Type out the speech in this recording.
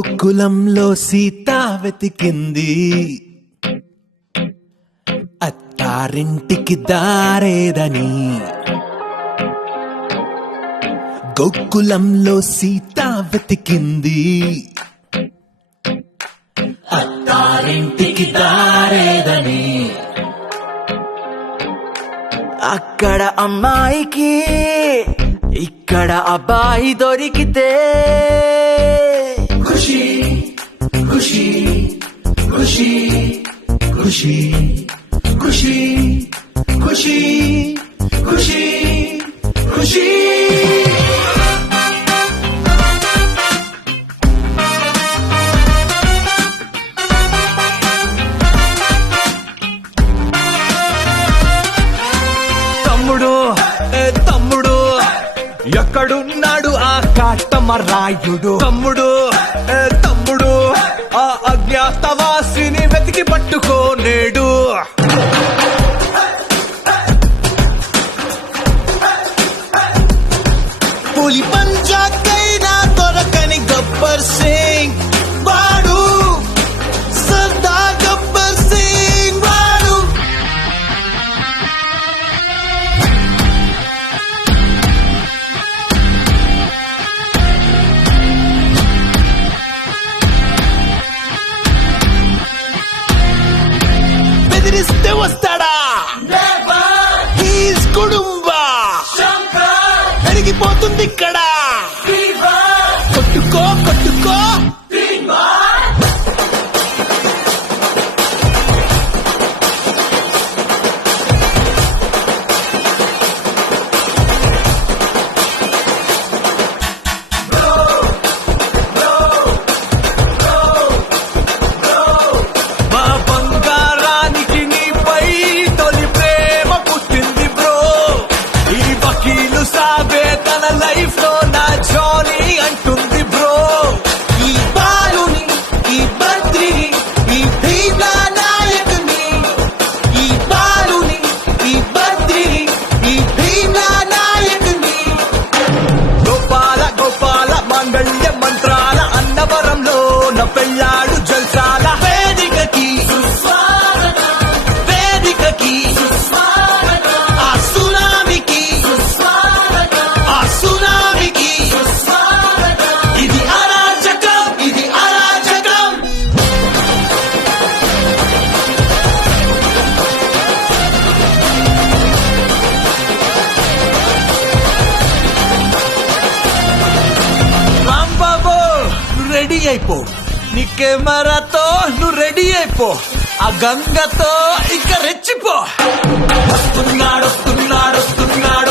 గోకులంలో సీత వెతికింది, అత్తారింటికి దారేదని. గోకులంలో సీత వెతికింది, అత్తారింటికి దారేదని. అక్కడ అమ్మాయికి ఇక్కడ అబ్బాయి దొరికితే ఖుషి ఖుషి ఖుషి ఖుషి ఖుషి ఖుషి ఖుషి ఖుషి. తమ్ముడు తమ్ముడు ఎక్కడున్నాడు ఆ కాటమరాయుడు? తమ్ముడు తమ్ముడు ఆ అజ్ఞాతవాసిని వెతికి పట్టుకోనేడు. పులి పంజాకైనా దొరకని గబ్బర్ సింగ్ వాడు, సర్దార్ గబ్బర్ సింగ్ వాడు. బెదిరిస్తే వస్తాడా? హీస్ కుడుంబా పెరిగిపోతుంది ఇక్కడ. కొట్టుకో కొట్టుకో మా బంగారానికి నీపై తొలి ప్రేమ పుట్టింది బ్రో. ఈ వకీలు సాబే తన లైఫ్ లో నా జానీ అంటుంది బ్రో. ఈ బాలుని, ఈ బద్రిని, ఈ భీమా నాయకుని. ఈ బాలుని, ఈ బద్రిని, ఈ భీమా నాయకుని. గోపాల గోపాల మాంగళ్య మంత్రాల అన్నవరంలో నా పెళ్ళాడు జల్సాల. వేదికకి వేదికకి ఆ సునామికి ఆ సునామికి. ఇది అరాచకం, ఇది అరాచకం. రాంబాబు నువ్వు రెడీ అయిపో, నీ కెమెరాతో నువ్వు రెడీ అయిపో, ఆ గంగతో ఇక రెచ్చిపో. వస్తున్నాడు వస్తున్నాడు వస్తున్నాడు